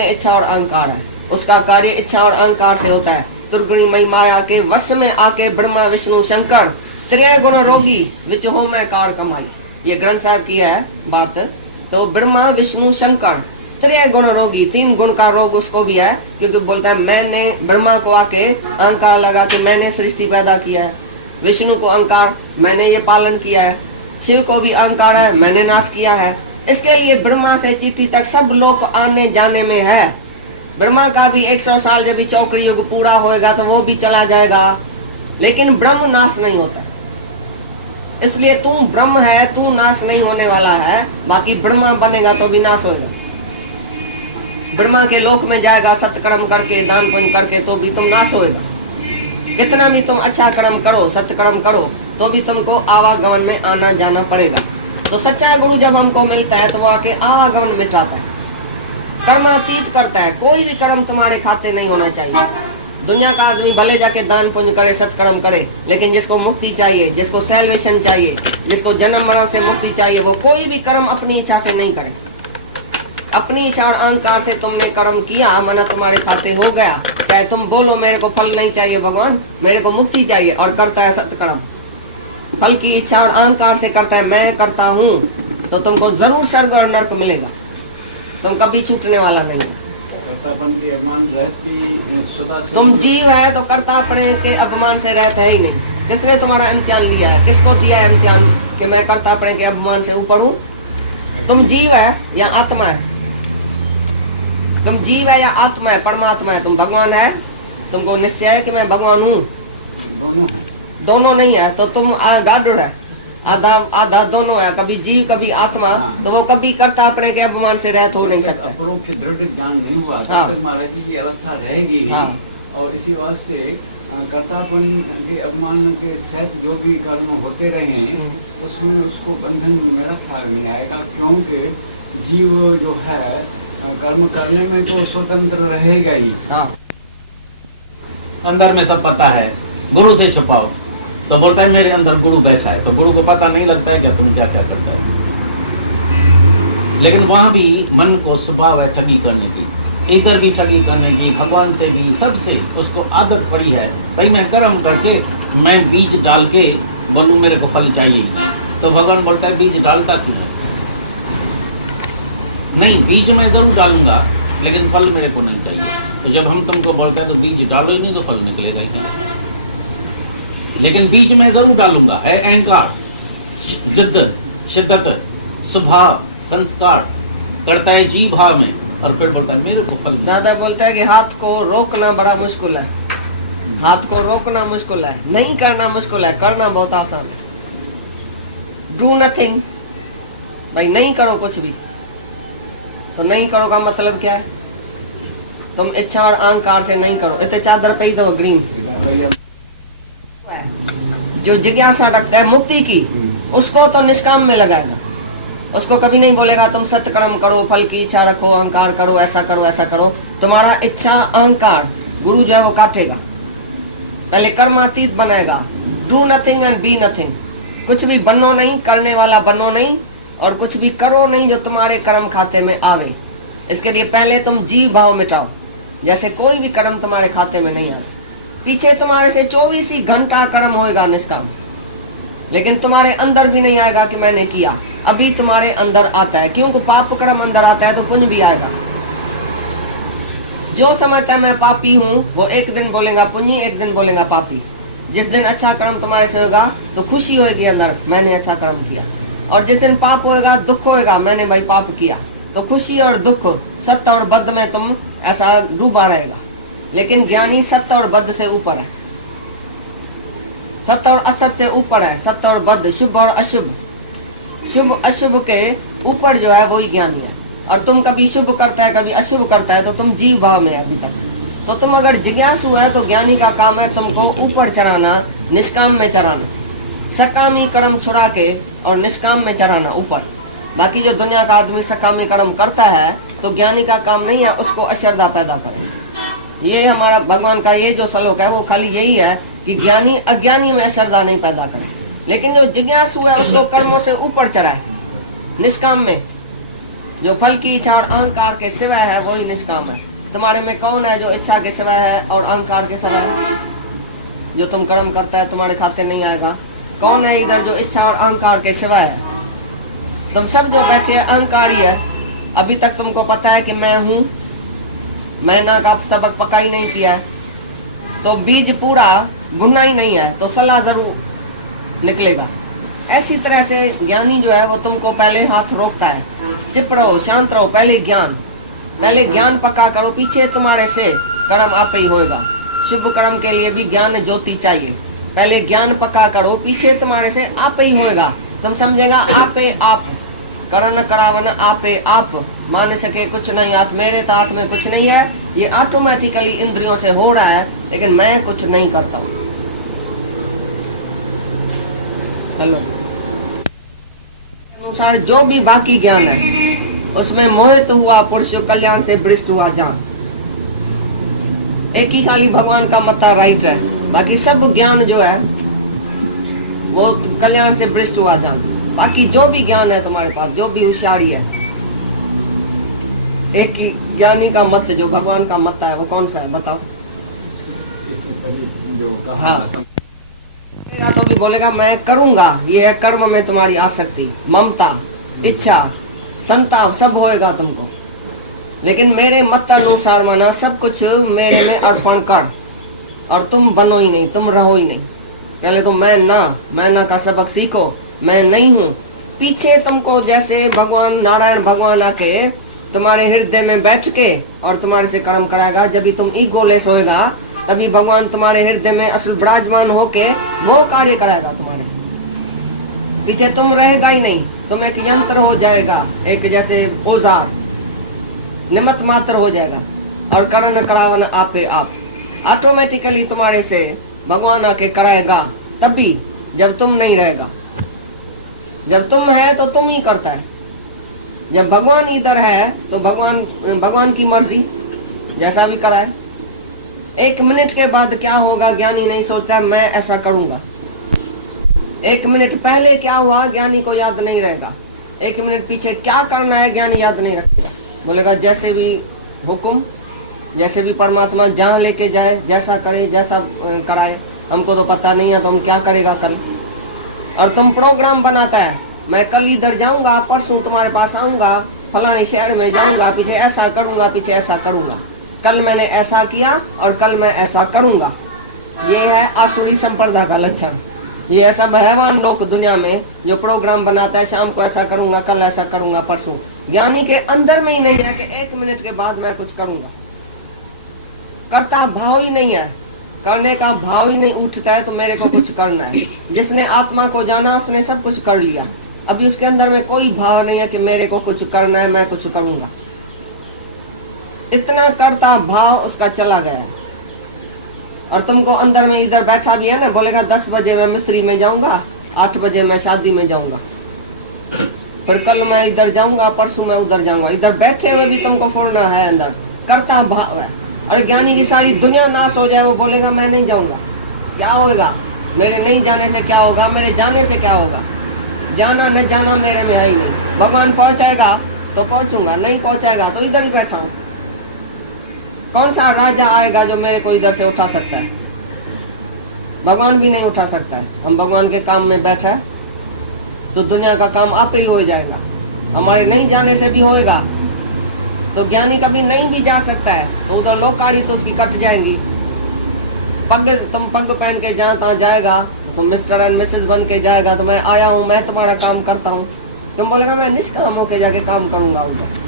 में इच्छा और अहंकार है, उसका कार्य इच्छा और अहंकार से होता है। दुर्गुणी मई माया के वश में आके ब्रह्मा विष्णु शंकर त्रिय गुण रोगी विच हो मैं कार कमाई, ये ग्रंथ साहब की है बात। तो ब्रह्मा विष्णु शंकर त्रिय गुण रोगी, 3 गुण का रोग उसको भी है, क्योंकि बोलता है मैंने ब्रह्मा को आके अहंकार लगा के मैंने सृष्टि पैदा किया है, विष्णु को अहंकार मैंने ये पालन किया है, शिव को भी अहंकार है मैंने नाश किया है। इसके लिए ब्रह्मा से चिट्ठी तक सब लोग आने जाने में है। ब्रह्मा का भी 100 साल जब भी चौकड़ी युग पूरा होएगा तो वो भी चला जाएगा, लेकिन ब्रह्म नाश नहीं होता। इसलिए तू ब्रह्म है, तू नाश नहीं होने वाला है। बाकी ब्रह्मा बनेगा तो भी नाश होएगा। ब्रह्मा के लोक में जाएगा सत्कर्म करके दान पुण्य करके तो भी तुम नाश होएगा। कितना भी तुम अच्छा कर्म करो सत्कर्म करो तो भी तुमको आवागमन में आना जाना पड़ेगा। तो सच्चा गुरु जब हमको मिलता है तो वो आके आवागमन मिटाता है, कर्मातीत करता है। कोई भी कर्म तुम्हारे खाते नहीं होना चाहिए। दुनिया का आदमी भले जाके दान पुण्य करे सत्कर्म करे, लेकिन जिसको मुक्ति चाहिए, जिसको सैल्वेशन चाहिए, जिसको जन्म मरण से मुक्ति चाहिए, वो कोई भी कर्म अपनी इच्छा से नहीं करे। अपनी इच्छा और अहंकार से तुमने कर्म किया, मना तुम्हारे खाते हो गया। चाहे तुम बोलो मेरे को फल नहीं चाहिए भगवान, मेरे को मुक्ति चाहिए, और करता है सत्कर्म, फल की इच्छा और अहंकार से करता है मैं करता हूँ, तो तुमको जरूर स्वर्ग और नरक मिलेगा। तुम कभी छूटने वाला नहीं है। तुम जीव है तो कर्तापने के अभिमान से रहता है ही नहीं। किसने तुम्हारा इम्तिहान लिया है? किसको दिया है इम्तिहान कि मैं कर्तापने के अभिमान से ऊपर हूँ? तुम जीव है या आत्मा है? तुम जीव है या आत्मा है, परमात्मा है? तुम भगवान है? तुमको निश्चय है कि मैं भगवान हूँ? दोनों नहीं है तो तुम गाडुर है, आधा आधा दोनों है, कभी जीव कभी आत्मा। तो वो कभी कर्ता अपने के अभिमान से रहत हो नहीं सकता। ज्ञान नहीं हुआ महाराज जी की अवस्था रहेगी। और इसी वास्ते कर्तापन के अभिमान के सहित जो भी कर्म होते रहे उसमें उसको बंधन में रखा नहीं आएगा, क्योंकि जीव जो है कर्म करने में तो स्वतंत्र रहेगा ही। अंदर में सब पता है, गुरु से छुपाओ तो बोलता है मेरे अंदर गुरु बैठा है, तो गुरु को पता नहीं लगता है क्या तुम क्या क्या करता है। लेकिन वहां भी मन को स्वभाव है ठगी करने की, इधर भी ठगी करने की, भगवान से भी, सबसे उसको आदत पड़ी है। भाई मैं कर्म करके मैं बीज डाल के बोलूं मेरे को फल चाहिए, तो भगवान बोलता है बीज डालता क्यों नहीं? बीज मैं जरूर डालूंगा लेकिन फल मेरे को नहीं चाहिए। तो जब हम तुमको बोलते हैं तो बीज डालो ही नहीं तो फल निकलेगा ही नहीं। लेकिन बीज मैं जरूर डालूंगा है अहंकार, जिद्द, शिद्दत, स्वभाव, संस्कार करता है जी भाव में, और फिर बोलता है मेरे को फल। दादा बोलता है कि हाथ को रोकना बड़ा मुश्किल है, हाथ को रोकना मुश्किल है, नहीं करना मुश्किल है, करना बहुत आसान है। डू नथिंग, भाई नहीं करो कुछ भी। तो नहीं करो का मतलब क्या है? तुम इच्छा और अहंकार से नहीं करो। इतने चादर पे ही दो ग्रीन जो जिज्ञासा रखता है मुक्ति की, उसको तो निष्काम में लगाएगा। उसको कभी नहीं बोलेगा तुम सत्कर्म करो, फल की इच्छा रखो, अहंकार करो, ऐसा करो ऐसा करो। तुम्हारा इच्छा अहंकार गुरु जो है वो काटेगा, पहले कर्मातीत बनाएगा। Do nothing and be nothing, कुछ भी बनो नहीं, करने वाला बनो नहीं, और कुछ भी करो नहीं जो तुम्हारे कर्म खाते में आवे। इसके लिए पहले तुम जीव भाव मिटाओ, जैसे कोई भी कर्म तुम्हारे खाते में नहीं आता। पीछे तुम्हारे से 24 ही घंटा कर्म होएगा निष्काम, लेकिन तुम्हारे अंदर भी नहीं आएगा कि मैंने किया। अभी तुम्हारे अंदर आता है, क्योंकि पाप कर्म अंदर आता है तो पुण्य भी आएगा। जो समझता है मैं पापी हूँ वो एक दिन बोलेगा पुण्य, एक दिन बोलेगा पापी। जिस दिन अच्छा कर्म तुम्हारे से होगा तो खुशी होगी अंदर, मैंने अच्छा कर्म किया। और जिस दिन पाप होएगा, दुख होएगा, मैंने भाई पाप किया। तो खुशी और दुख, सत्य और बद्ध में तुम ऐसा डूबा रहेगा। लेकिन ज्ञानी सत्य और बद्ध से ऊपर है, सत्य और असत से ऊपर है, सत्य और बद्ध, शुभ और अशुभ, शुभ अशुभ के ऊपर जो है वही ज्ञानी है। और तुम कभी शुभ करता है कभी अशुभ करता है तो तुम जीव भाव में अभी तक। तो तुम अगर जिज्ञासु है तो ज्ञानी का काम है तुमको ऊपर चढ़ाना, निष्काम में चढ़ाना, सकामी कर्म छुड़ा के और निष्काम में चढ़ाना ऊपर। बाकी जो दुनिया का आदमी सकामी कर्म करता है तो ज्ञानी का काम नहीं है उसको अश्रद्धा पैदा करे। ये हमारा भगवान का ये जो श्लोक है वो खाली यही है कि ज्ञानी अज्ञानी में श्रद्धा नहीं पैदा करे। लेकिन जो जिज्ञासु है उसको कर्मों से ऊपर चढ़ाए, निष्काम में। जो फल की इच्छा और अहंकार के सिवाय है वही निष्काम है। तुम्हारे में कौन है जो इच्छा के सिवाय है और अहंकार के सिवाय है? जो तुम कर्म करता है तुम्हारे खाते नहीं आएगा। कौन है इधर जो इच्छा और अहंकार के सिवाय है? तुम सब जो बैठे अहंकारी है। अभी तक तुमको पता है कि मैं हूं, महीना का सबक पक्का ही नहीं किया है, तो बीज पूरा भुना ही नहीं है, तो सलाह जरूर निकलेगा। ऐसी तरह से ज्ञानी जो है वो तुमको पहले हाथ रोकता है, चुप रहो, शांत रहो, पहले ज्ञान पक्का करो, पीछे तुम्हारे से कर्म आप ही होएगा। शुभ कर्म के लिए भी ज्ञान ज्योति चाहिए। पहले ज्ञान पक्का करो, पीछे तुम्हारे से आप ही होएगा। तुम समझेगा आपे आप, करण करावन आपे आप, मान सके कुछ नहीं हाथ मेरे, तो हाथ में कुछ नहीं है, ये ऑटोमेटिकली इंद्रियों से हो रहा है, लेकिन मैं कुछ नहीं करता हूँ। हेलो, अनुसार जो भी बाकी ज्ञान है उसमें मोहित हुआ पुरुष कल्याण से भ्रष्ट हुआ जान। एक ही खाली भगवान का मत्ता राइट है, बाकी सब ज्ञान जो है वो कल्याण से भ्रष्ट हुआ जान। बाकी जो भी ज्ञान है तुम्हारे पास, जो भी होशियारी है, एक ही ज्ञानी का मत जो भगवान का मत है वो कौन सा है बताओ? हाँ, तो भी बोलेगा मैं करूंगा, ये है कर्म में तुम्हारी आसक्ति, ममता, इच्छा, संताप सब होएगा तुमको, लेकिन मेरे मत अनुसार माना सब कुछ मेरे में अर्पण कर, और तुम बनो ही नहीं, तुम रहो ही नहीं। पहले तो मैं ना का सबक सीखो, मैं नहीं हूँ। पीछे तुमको जैसे भगवान नारायण भगवान आके तुम्हारे हृदय में बैठ के और तुम्हारे से कर्म कराएगा। जब भी तुम ईगोलेस होएगा तभी भगवान तुम्हारे हृदय में असल विराजमान होके वो कार्य कराएगा तुम्हारे से। पीछे तुम रहेगा ही नहीं, तुम एक यंत्र हो जाएगा, एक जैसे औजार, निमित्त मात्र हो जाएगा, और करण करावन आपे आप। ऑटोमेटिकली तुम्हारे से भगवान आके कराएगा तभी, जब तुम नहीं रहेगा। जब तुम है तो तुम ही करता है, जब भगवान इधर है तो भगवान की मर्जी जैसा भी कराए। एक मिनट के बाद क्या होगा ज्ञानी नहीं सोचता मैं ऐसा करूंगा। एक मिनट पहले क्या हुआ ज्ञानी को याद नहीं रहेगा, एक मिनट पीछे क्या करना है ज्ञानी याद नहीं रखेगा। बोलेगा जैसे भी हुक्म, जैसे भी परमात्मा जहाँ लेके जाए, जैसा करे, जैसा कराए, हमको तो पता नहीं है तो हम क्या करेगा कल। और तुम प्रोग्राम बनाता है, मैं कल इधर जाऊंगा, परसों तुम्हारे पास आऊंगा, फलाने शहर में जाऊंगा, पीछे ऐसा करूंगा, पीछे ऐसा करूंगा, कल मैंने ऐसा किया और कल मैं ऐसा करूंगा। ये है आसुरी संप्रदा का लक्षण। ये ऐसा भयवान लोग दुनिया में जो प्रोग्राम बनाता है, शाम को ऐसा करूंगा, कल ऐसा करूंगा, परसों। ज्ञानी के अंदर में ही नहीं है कि एक मिनट के बाद मैं कुछ करूंगा। करता भाव ही नहीं है, करने का भाव ही नहीं उठता है तो मेरे को कुछ करना है। जिसने आत्मा को जाना उसने सब कुछ कर लिया, अभी उसके अंदर में कोई भाव नहीं है कि मेरे को कुछ करना है, मैं कुछ करूंगा। इतना करता भाव उसका चला गया। और तुमको अंदर में इधर बैठा भी है ना, बोलेगा 10 बजे मैं मिस्त्री में जाऊंगा, 8 बजे मैं शादी में जाऊंगा, फिर कल मैं इधर जाऊंगा, परसों मैं उधर जाऊंगा। इधर बैठे हुए भी तुमको फोड़ना है, अंदर करता भाव है। और ज्ञानी की सारी दुनिया नाश हो जाए, वो बोलेगा मैं नहीं जाऊंगा। क्या होगा? मेरे नहीं जाने से क्या होगा? मेरे जाने से क्या होगा? जाना न जाना मेरे में है ही नहीं। भगवान पहुंचाएगा तो पहुंचूंगा, नहीं पहुंचाएगा तो इधर ही बैठा हूं। कौन सा राजा आएगा जो मेरे को इधर से उठा सकता है? भगवान भी नहीं उठा सकता है। हम भगवान के काम में बैठा है तो दुनिया का काम आप ही हो जाएगा, हमारे नहीं जाने से भी होएगा। तो ज्ञानी कभी नहीं भी जा सकता है तो उधर लोकाड़ी तो उसकी कट जाएंगी। तुम पग पहन के जहाँ तहाँ जाएगा तो तुम मिस्टर एंड मिसेज बन के जाएगा, तो मैं आया हूँ, मैं तुम्हारा काम करता हूँ। तुम बोलेगा मैं निष्काम होके जाके काम करूंगा उधर।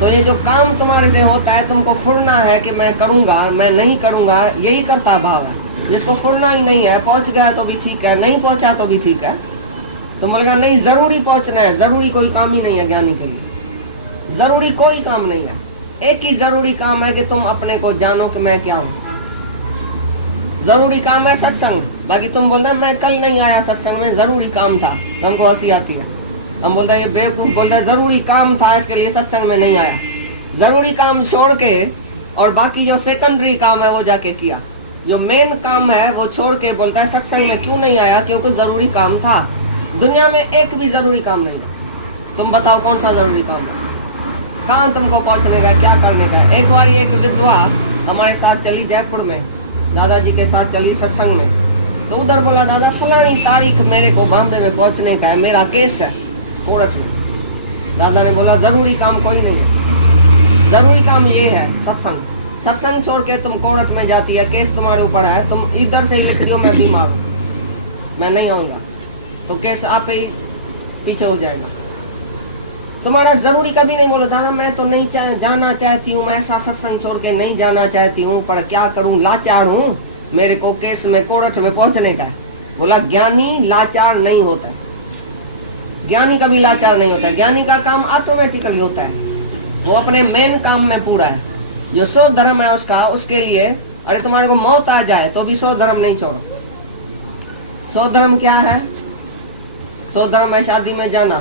तो ये जो काम तुम्हारे से होता है, तुमको फुरना है कि मैं करूंगा, मैं नहीं करूंगा, यही करता भाव है। जिसको फुरना ही नहीं है, पहुंच गया तो भी ठीक है, नहीं पहुंचा तो भी ठीक है। तुम बोलेगा नहीं जरूरी पहुंचना है, जरूरी कोई काम ही नहीं है ज्ञानी के लिए, जरूरी कोई काम नहीं है। एक ही जरूरी काम है कि तुम अपने को जानो कि मैं क्या हूँ। जरूरी काम है सत्संग। बाकी तुम बोलते हैं मैं कल नहीं आया सत्संग में, जरूरी काम था, हमको हंसी आती है। हम बोलते हैं ये बेवकूफ बोलते हैं जरूरी काम था इसके लिए सत्संग में नहीं आया। जरूरी काम छोड़ के और बाकी जो सेकेंडरी काम है वो जाके किया, जो मेन काम है वो छोड़ के बोलता है सत्संग में क्यों नहीं आया, क्योंकि जरूरी काम था। दुनिया में एक भी जरूरी काम नहीं है। तुम बताओ कौन सा जरूरी काम है, कहाँ तुमको पहुंचने का, क्या करने का। एक बार एक विधवा हमारे साथ चली जयपुर में, दादाजी के साथ चली सत्संग में। तो उधर बोला, दादा फलानी तारीख मेरे को बॉम्बे में पहुंचने का है, मेरा केस है कोर्ट में। दादा ने बोला जरूरी काम कोई नहीं है, जरूरी काम ये है सत्संग। सत्संग छोड़ के तुम कोर्ट में जाती है, केस तुम्हारे ऊपर है, तुम इधर से ही लिख रही हो मैं बीमार हूँ, मैं नहीं आऊंगा, तो केस आप ही पीछे हो जाएगा। तुम्हारा जरूरी कभी नहीं बोला, दादा मैं तो नहीं जाना चाहती हूँ, मैं ऐसा सत्संग छोड़ के नहीं जाना चाहती हूँ, पर क्या करूँ, लाचार हूँ, मेरे को केस में कोर्ट में पहुंचने का है। बोला ज्ञानी लाचार नहीं होता, ज्ञानी कभी लाचार नहीं होता। ज्ञानी का काम ऑटोमेटिकली होता है, वो अपने मेन काम में पूरा है। जो सो धर्म है उसका, उसके लिए अरे तुम्हारे को मौत आ जाए तो भी सो धर्म नहीं छोड़ो। सो धर्म क्या है? सो धर्म है शादी में जाना,